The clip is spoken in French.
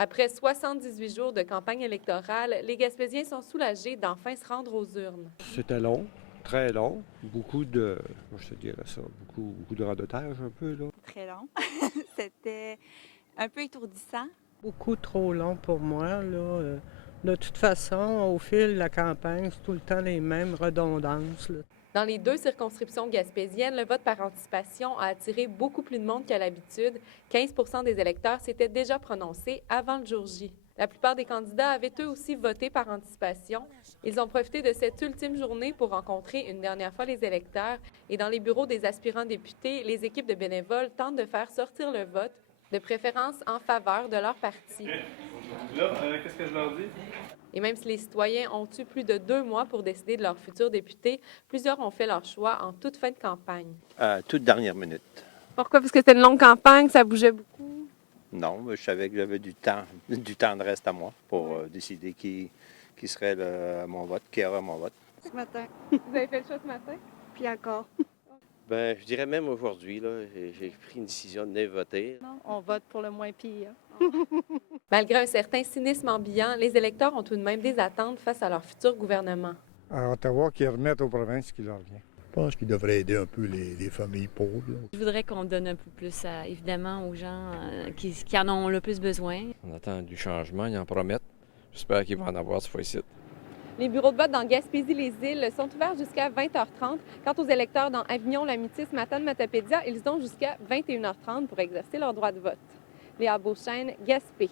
Après 78 jours de campagne électorale, les Gaspésiens sont soulagés d'enfin se rendre aux urnes. C'était long, très long. Beaucoup de, moi je te dirais ça, beaucoup de radotage un peu, là. Très long. C'était un peu étourdissant. Beaucoup trop long pour moi, là. De toute façon, au fil de la campagne, c'est tout le temps les mêmes redondances, là. Dans les 2 circonscriptions gaspésiennes, le vote par anticipation a attiré beaucoup plus de monde qu'à l'habitude. 15 des électeurs s'étaient déjà prononcés avant le jour J. La plupart des candidats avaient eux aussi voté par anticipation. Ils ont profité de cette ultime journée pour rencontrer une dernière fois les électeurs. Et dans les bureaux des aspirants députés, les équipes de bénévoles tentent de faire sortir le vote, de préférence en faveur de leur parti. Là, qu'est-ce que je leur dis? Et même si les citoyens ont eu plus de 2 mois pour décider de leur futur député, plusieurs ont fait leur choix en toute fin de campagne. Toute dernière minute. Pourquoi? Parce que c'était une longue campagne, ça bougeait beaucoup? Non, je savais que j'avais du temps de reste à moi pour décider qui serait mon vote, qui aurait mon vote. Ce matin, Vous avez fait le choix ce matin? puis encore. Bien, je dirais même aujourd'hui, là, j'ai pris une décision de venir voter. Non, on vote pour le moins pire. Malgré un certain cynisme ambiant, les électeurs ont tout de même des attentes face à leur futur gouvernement. À Ottawa, qu'ils remettent aux provinces ce qui leur vient. Je pense qu'ils devraient aider un peu les familles pauvres, là. Je voudrais qu'on donne un peu plus, évidemment, aux gens qui en ont le plus besoin. On attend du changement, ils en promettent. J'espère qu'ils vont en avoir cette fois-ci. Les bureaux de vote dans Gaspésie-les-Îles sont ouverts jusqu'à 20h30. Quant aux électeurs dans Avignon, Lamitis, Matane, Matapédia, ils ont jusqu'à 21h30 pour exercer leur droit de vote. Léa Beauchesne, Gaspé.